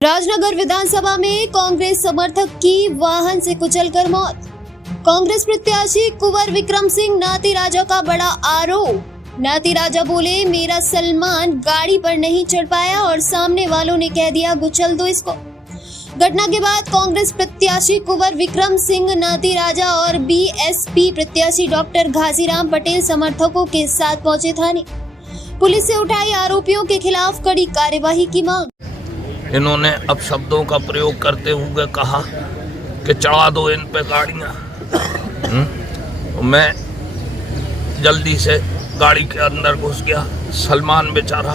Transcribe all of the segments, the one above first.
राजनगर विधानसभा में कांग्रेस समर्थक की वाहन से कुचलकर मौत। कांग्रेस प्रत्याशी कुंवर विक्रम सिंह नाती राजा का बड़ा आरोप। नाती राजा बोले, मेरा सलमान गाड़ी पर नहीं चढ़ पाया और सामने वालों ने कह दिया कुचल दो इसको। घटना के बाद कांग्रेस प्रत्याशी कुंवर विक्रम सिंह नाती राजा और बीएसपी प्रत्याशी डॉक्टर घासीराम पटेल समर्थकों के साथ पहुंचे थाने। पुलिस से उठाई आरोपियों के खिलाफ कड़ी कार्यवाही की मांग। इन्होंने अपशब्दों का प्रयोग करते हुए कहा कि चढ़ा दो इन पे गाड़ियाँ। मैं जल्दी से गाड़ी के अंदर घुस गया। सलमान बेचारा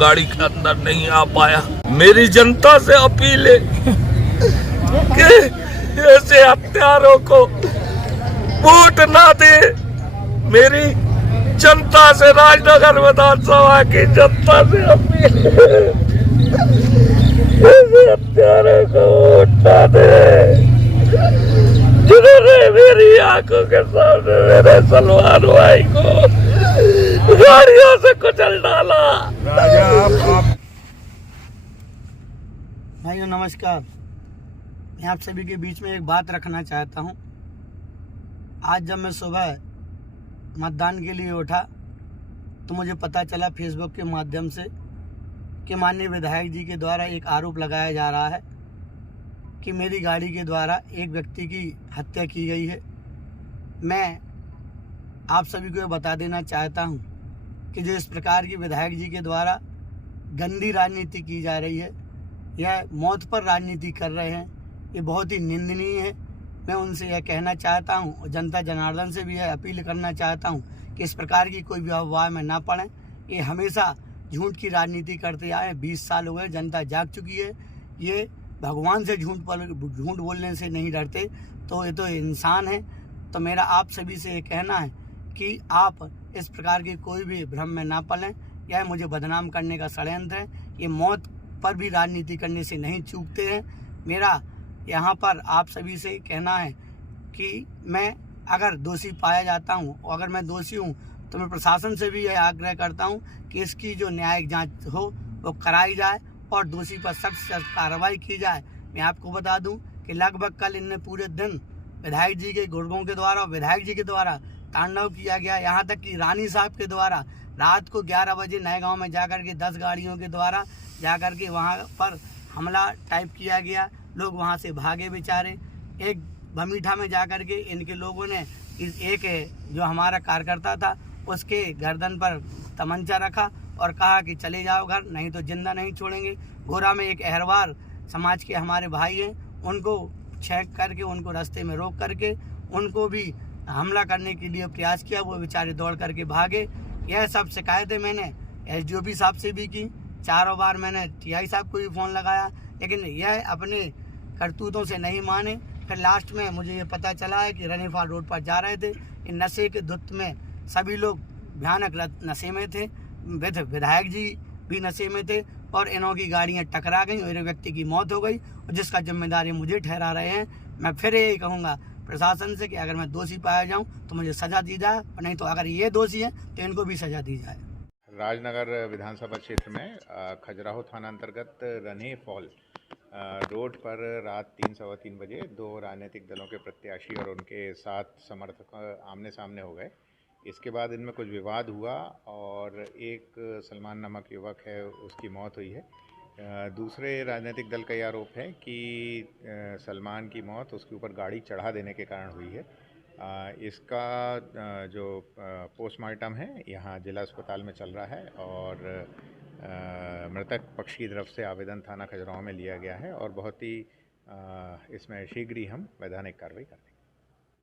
गाड़ी के अंदर नहीं आ पाया। मेरी जनता से अपील है कि ऐसे हत्यारों को वोट ना दे। मेरी जनता से, राजनगर विधानसभा की जनता से अपील है, ऐसे हत्यारों को वोट ना दे जिन्होंने मेरी आंखों के सामने मेरे सलमान भाई को गाड़ियों से कुचल डाला। भाइयों नमस्कार, मैं आप सभी के बीच में एक बात रखना चाहता हूं। आज जब मैं सुबह मतदान के लिए उठा तो मुझे पता चला फेसबुक के माध्यम से कि माननीय विधायक जी के द्वारा एक आरोप लगाया जा रहा है कि मेरी गाड़ी के द्वारा एक व्यक्ति की हत्या की गई है। मैं आप सभी को बता देना चाहता हूं कि जो इस प्रकार की विधायक जी के द्वारा गंदी राजनीति की जा रही है, यह मौत पर राजनीति कर रहे हैं, ये बहुत ही निंदनीय है। मैं उनसे यह कहना चाहता हूं और जनता जनार्दन से भी यह अपील करना चाहता हूं कि इस प्रकार की कोई भी अफवाह में ना पड़ें। ये हमेशा झूठ की राजनीति करते आए, 20 साल हो गए, जनता जाग चुकी है। ये भगवान से झूठ बोलने से नहीं डरते, तो ये तो इंसान है। तो मेरा आप सभी से ये कहना है कि आप इस प्रकार की कोई भी भ्रम में ना पड़ें। यह मुझे बदनाम करने का षड्यंत्र है। ये मौत पर भी राजनीति करने से नहीं चूकते हैं। मेरा यहाँ पर आप सभी से कहना है कि मैं अगर दोषी पाया जाता हूँ और अगर मैं दोषी हूँ तो मैं प्रशासन से भी यह आग्रह करता हूँ कि इसकी जो न्यायिक जांच हो वो कराई जाए और दोषी पर सख्त से सख्त कार्रवाई की जाए। मैं आपको बता दूं कि लगभग कल इनने पूरे दिन विधायक जी के गुर्गों के द्वारा, विधायक जी के द्वारा तांडव किया गया। यहाँ तक कि रानी साहब के द्वारा रात को 11 बजे नए गाँव में जाकर के 10 गाड़ियों के द्वारा जाकर के वहाँ पर हमला टाइप किया गया। लोग वहाँ से भागे बेचारे। एक भमीठा में जाकर के इनके लोगों ने एक जो हमारा कार्यकर्ता था उसके गर्दन पर तमंचा रखा और कहा कि चले जाओ घर, नहीं तो जिंदा नहीं छोड़ेंगे। गोरा में एक अहरवार समाज के हमारे भाई हैं, उनको छेक करके, उनको रास्ते में रोक करके उनको भी हमला करने के लिए प्रयास किया। वो बेचारे दौड़ करके भागे। यह सब शिकायतें मैंने एसडीओपी साहब से भी की, 4 बार मैंने टीआई साहब को भी फ़ोन लगाया, लेकिन यह अपने करतूतों से नहीं माने। फिर लास्ट में मुझे ये पता चला है कि रनीफाल रोड पर जा रहे थे, इन नशे के धुत में सभी लोग भयानक नशे में थे, विधायक जी भी नशे में थे और इन्हों की गाड़ियां टकरा गई और एक व्यक्ति की मौत हो गई, और जिसका जिम्मेदार ये मुझे ठहरा रहे हैं। मैं फिर यही कहूँगा प्रशासन से कि अगर मैं दोषी पाया जाऊँ तो मुझे सज़ा दी जाए, और नहीं तो अगर ये दोषी हैं तो इनको भी सज़ा दी जाए। राजनगर विधानसभा क्षेत्र में खजुराहो थाना अंतर्गत रनी फॉल रोड पर रात 3-3:15 बजे 2 राजनीतिक दलों के प्रत्याशी और उनके 7 समर्थक आमने सामने हो गए। इसके बाद इनमें कुछ विवाद हुआ और एक सलमान नामक युवक है, उसकी मौत हुई है। दूसरे राजनीतिक दल का यह आरोप है कि सलमान की मौत उसके ऊपर गाड़ी चढ़ा देने के कारण हुई है। इसका जो पोस्टमार्टम है यहाँ जिला अस्पताल में चल रहा है और मृतक पक्ष की तरफ से आवेदन थाना खजुराहो में लिया गया है और बहुत ही इसमें शीघ्र ही हम वैधानिक कार्रवाई करेंगे।